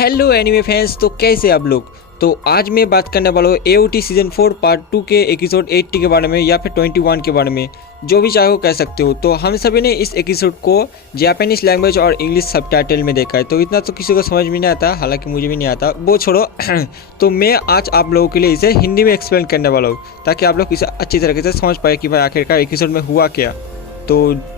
Hello anime fans, तो कैसे आप लोग। तो आज मैं बात करने वाला हूँ AOT सीजन 4 पार्ट 2 के एपिसोड 80 के बारे में या फिर 21 के बारे में, जो भी चाहो कह सकते हो। तो हम सभी ने इस एपिसोड को जापानीज लैंग्वेज और इंग्लिश सबटाइटल में देखा है, तो इतना तो किसी को समझ में नहीं आता, हालांकि मुझे भी नहीं आता, वो छोड़ो। तो मैं आज आप लोगों के लिए इसे हिंदी में एक्सप्लेन करने वाला हूँ, ताकि आप लोग इसे अच्छी तरीके से समझ पाए कि भाई आखिरकार एपिसोड में हुआ क्या। तो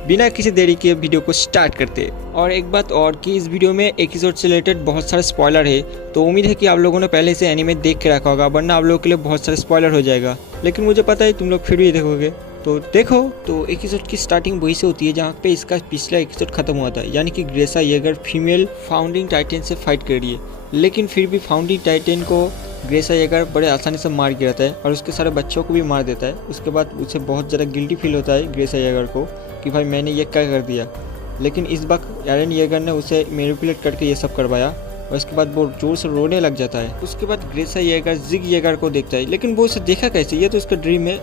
बिना किसी देरी के वीडियो को स्टार्ट करते हैं। और एक बात और कि इस वीडियो में एपिसोड से रिलेटेड बहुत सारे स्पॉइलर है, तो उम्मीद है कि आप लोगों ने पहले से एनीमे देख के रखा होगा, वरना आप लोगों के लिए बहुत सारे स्पॉइलर हो जाएगा। लेकिन मुझे पता है तुम लोग फिर भी देखोगे, तो देखो। तो एपिसोड की स्टार्टिंग वही से होती है जहाँ पे इसका पिछला एपिसोड खत्म हुआ था, यानी कि ग्रेसा येगर फीमेल फाउंडिंग टाइटन से फाइट कर रही है, लेकिन फिर भी फाउंडिंग टाइटन को ग्रेसा येगर बड़े आसानी से मार गिराता है और उसके सारे बच्चों को भी मार देता है। उसके बाद उसे बहुत ज़्यादा गिल्टी फील होता है ग्रेसा येगर को कि भाई मैंने ये क्या कर दिया। लेकिन इस वक्त एरन येगर ने उसे मैनिपुलेट करके ये सब करवाया और उसके बाद वो जोर से रोने लग जाता है। उसके बाद ग्रेसा येगर जिग येगर को देखता है, लेकिन वो उसे देखा कैसे, ये तो उसका ड्रीम है,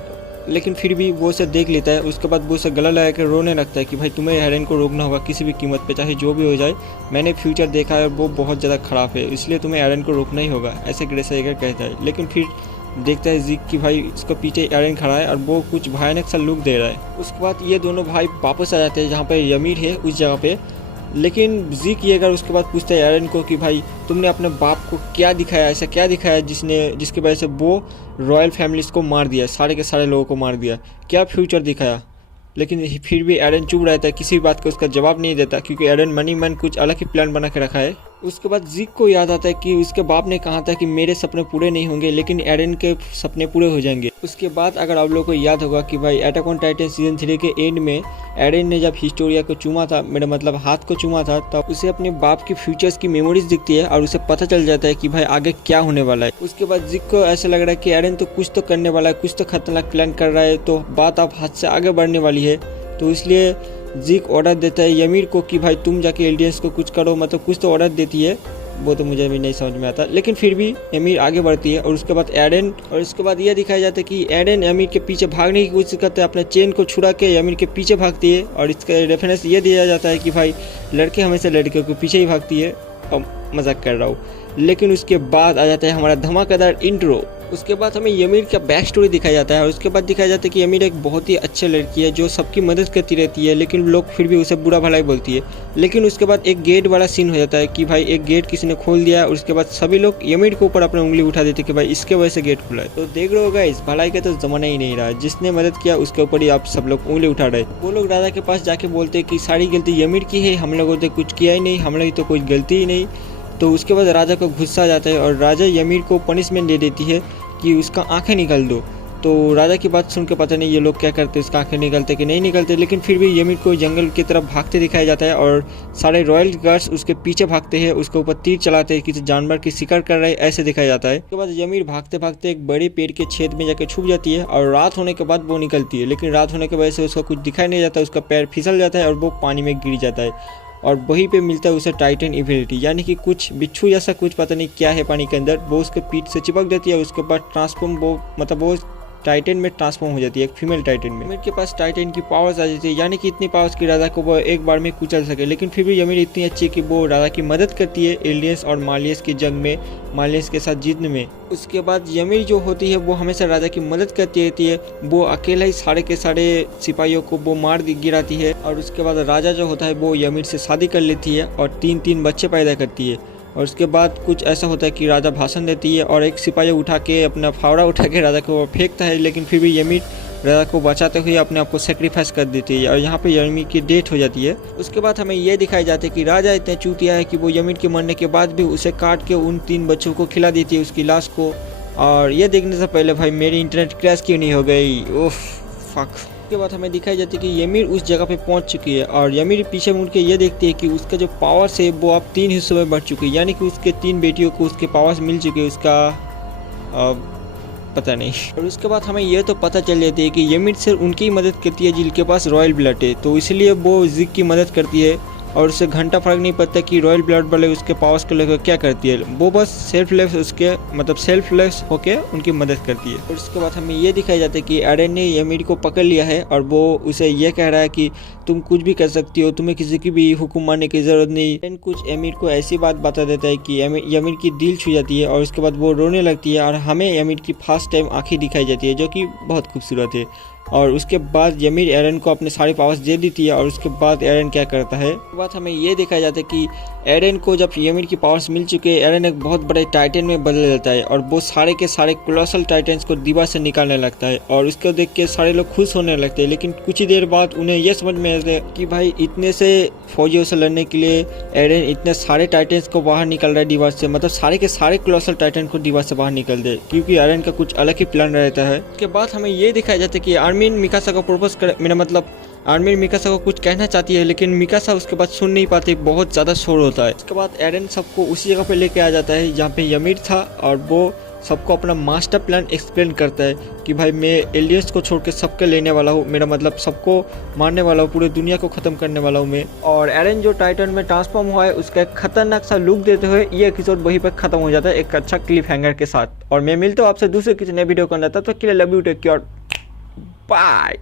लेकिन फिर भी वो उसे देख लेता है। उसके बाद वो उसे गला लगा कर रोने लगता है कि भाई तुम्हें एरन को रोकना होगा किसी भी कीमत पे, चाहे जो भी हो जाए। मैंने फ्यूचर देखा है, वो बहुत ज़्यादा ख़राब है, इसलिए तुम्हें एरन को रोकना ही होगा, ऐसे ग्रेसा येगर कहता है। लेकिन फिर देखता है जिग कि भाई इसको पीछे एरन खड़ा है और वो कुछ भयानक सा लुक दे रहा है। उसके बाद ये दोनों भाई वापस आ जाते हैं जहाँ पे यमीर है उस जगह पे। लेकिन जिग येगर उसके बाद पूछता है एरन को कि भाई तुमने अपने बाप को क्या दिखाया, ऐसा क्या दिखाया जिसकी वजह से वो रॉयल फैमिलीज को मार दिया, सारे के सारे लोगों को मार दिया, क्या फ्यूचर दिखाया। लेकिन फिर भी एरन चुप रहता है, किसी बात का उसका जवाब नहीं देता, क्योंकि एरन मनी मन कुछ अलग ही प्लान बना के रखा है। उसके बाद जिग को याद आता है कि उसके बाप ने कहा था कि मेरे सपने पूरे नहीं होंगे, लेकिन एरन के सपने पूरे हो जाएंगे। उसके बाद अगर आप लोगों को याद होगा कि भाई अटैक ऑन टाइटन सीजन 3 के एंड में एरन ने जब हिस्टोरिया को चूमा था, मेरा मतलब हाथ को चूमा था, तब उसे अपने बाप की फ्यूचर्स की मेमोरीज दिखती है और उसे पता चल जाता है कि भाई आगे क्या होने वाला है। उसके बाद जिग को ऐसा लग रहा है कि एरन तो कुछ तो करने वाला है, कुछ तो खतरनाक प्लान कर रहा है, तो बात आप हाथ से आगे बढ़ने वाली है। तो इसलिए जिग ऑर्डर देता है यमीर को कि भाई तुम जाके एलियंस को कुछ करो, मतलब कुछ तो ऑर्डर देती है, वो तो मुझे भी नहीं समझ में आता। लेकिन फिर भी यमीर आगे बढ़ती है और उसके बाद एरन, और उसके बाद यह दिखाया जाता है कि एरन यमीर के पीछे भागने की कोशिश करता है, अपने चेन को छुड़ा के यमीर के पीछे भागती है। और इसका रेफरेंस ये दिया जाता है कि भाई लड़के हमेशा लड़कियों के पीछे ही भागती है, और मजाक कर रहा हूँ। लेकिन उसके बाद आ जाता है हमारा धमाकेदार इंट्रो। उसके बाद हमें यमीर का बैक स्टोरी दिखाया जाता है और उसके बाद दिखाया जाता है कि यमीर एक बहुत ही अच्छी लड़की है जो सबकी मदद करती रहती है, लेकिन लोग फिर भी उसे बुरा भलाई बोलती है। लेकिन उसके बाद एक गेट वाला सीन हो जाता है कि भाई एक गेट किसी ने खोल दिया और उसके बाद सभी लोग यमीर के ऊपर अपनी उंगली उठा देते कि भाई इसके वजह से गेट खुला है। तो देख रहे होगा इस भलाई का तो जमाना ही नहीं रहा, जिसने मदद किया उसके ऊपर ही आप सब लोग उंगली उठा रहे। वो लोग राजा के पास जाके बोलते कि सारी गलती यमीर की है, हम लोगों ने कुछ किया ही नहीं, हम लोग तो कोई गलती ही नहीं। तो उसके बाद राजा को गुस्सा आ जाता है और राजा यमीर को पनिशमेंट दे देती है कि उसका आंखें निकाल दो। तो राजा की बात सुन के पता नहीं ये लोग क्या करते, उसका आंखें निकलते कि नहीं निकलते, लेकिन फिर भी यमीर को जंगल की तरफ भागते दिखाया जाता है और सारे रॉयल गार्ड्स उसके पीछे भागते हैं, उसके ऊपर तीर चलाते हैं, किसी जानवर की शिकार कर रहे हैं ऐसे दिखाया जाता है। उसके बाद यमीर भागते भागते एक बड़े पेड़ के छेद में जाकर छुप जाती है और रात होने के बाद वो निकलती है, लेकिन रात होने की वजह से उसको कुछ दिखाई नहीं जाता, उसका पैर फिसल जाता है और वो पानी में गिर जाता है। और वहीं पे मिलता है उसे टाइटन एबिलिटी, यानी कि कुछ बिच्छू जैसा कुछ पता नहीं क्या है पानी के अंदर, वो उसके पीठ से चिपक देती है। उसके बाद ट्रांसफॉर्म वो टाइटन में ट्रांसफॉर्म हो जाती है, एक फीमेल टाइटन में। यमीर के पास टाइटन की पावर्स आ जाती है, यानी कि इतनी पावर्स की राजा को वो एक बार में कुचल सके। लेकिन फिर भी यमीर इतनी अच्छी है कि वो राजा की मदद करती है एलियंस और मालियस की जंग में, मालियस के साथ जीतने में। उसके बाद यमीर जो होती है वो हमेशा राजा की मदद करती रहती है, वो अकेला ही सारे के सारे सिपाहियों को वो मार गिराती है। और उसके बाद राजा जो होता है वो यमीर से शादी कर लेती है और 3 बच्चे पैदा करती है। और उसके बाद कुछ ऐसा होता है कि राजा भाषण देती है और एक सिपाही उठा के अपना फावड़ा उठा के राजा को फेंकता है, लेकिन फिर भी यमीर राजा को बचाते हुए अपने आप को सेक्रीफाइस कर देती है और यहाँ पे यमीर की डेथ हो जाती है। उसके बाद हमें यह दिखाया जाता है कि राजा इतने चूतिया है कि वो यमीर के मरने के बाद भी उसे काट के उन 3 बच्चों को खिला देती है, उसकी लाश को। और ये देखने से पहले भाई मेरी इंटरनेट क्रैश क्यों नहीं हो गई, उफ फक। उसके बाद हमें दिखाई जाती है कि यमीर उस जगह पे पहुंच चुकी है और यमीर पीछे मुड़ के ये देखती है कि उसका जो पावर्स है वो अब 3 हिस्सों में बढ़ चुकी है, यानी कि उसके 3 बेटियों को उसके पावर्स मिल चुके हैं, उसका पता नहीं। और उसके बाद हमें यह तो पता चल जाती है कि यमीर सिर्फ उनकी ही मदद करती है जिनके पास रॉयल ब्लड है, तो इसलिए वो जिग की मदद करती है और उससे घंटा फर्क नहीं पड़ता कि रॉयल ब्लड वाले उसके पावर्स को लेकर क्या करती है। वो बस सेल्फलेस होके उनकी मदद करती है। और उसके बाद हमें ये दिखाया जाता है कि एरन ने ymir को पकड़ लिया है और वो उसे ये कह रहा है कि तुम कुछ भी कर सकती हो, तुम्हें किसी की भी हुक्म मानने की जरूरत नहीं। एरन कुछ ymir को ऐसी बात बता देता है कि ymir की दिल छू जाती है और उसके बाद वो रोने लगती है और हमें ymir की फर्स्ट टाइम आंखें दिखाई जाती है जो कि बहुत खूबसूरत है। और उसके बाद ymir एरन को अपने सारे पावर्स दे देती है और उसके बाद एरन क्या करता है, उसके बाद हमें ये दिखाया जाता है कि एरन को जब ymir की पावर्स मिल चुके हैं, एरन एक बहुत बड़े टाइटन में बदल जाता है और वो सारे के सारे कोलोसल टाइटन्स को दीवार से निकालने लगता है। और उसको देख के सारे लोग खुश होने लगते हैं, लेकिन कुछ ही देर बाद उन्हें यह समझ में आता है कि भाई इतने से फौजियों से लड़ने के लिए एरन इतने सारे टाइटन्स को बाहर निकल रहा है दीवार से, मतलब सारे के सारे कोलोसल टाइटन को दीवार से बाहर निकल दे, क्योंकि एरन का कुछ अलग ही प्लान रहता है। उसके बाद हमें ये दिखाया जाता है कि आर्मीन मिकासा को प्रपोज कर, मेरा मतलब आर्मीन मिकासा को कुछ कहना चाहती है, लेकिन मिकासा उसके बाद सुन नहीं पाती, बहुत ज़्यादा शोर होता है। उसके बाद एरन सबको उसी जगह पे लेके आ जाता है जहाँ पे ymir था और वो सबको अपना मास्टर प्लान एक्सप्लेन करता है कि भाई मैं एलियंस को छोड़ के सबके लेने वाला हूँ, मेरा मतलब सबको मारने वाला हूँ, पूरी दुनिया को ख़त्म करने वाला हूँ मैं। और एरन जो टाइटन में ट्रांसफॉर्म हुआ है उसका एक खतरनाक सा लुक देते हुए ये एपिसोड वहीं पर खत्म हो जाता है एक अच्छा क्लिप हैंगर के साथ। और मैं मिलता हूँ आपसे दूसरे किसी नए वीडियो को अंदर, तब तक के लिए love you, take care, bye.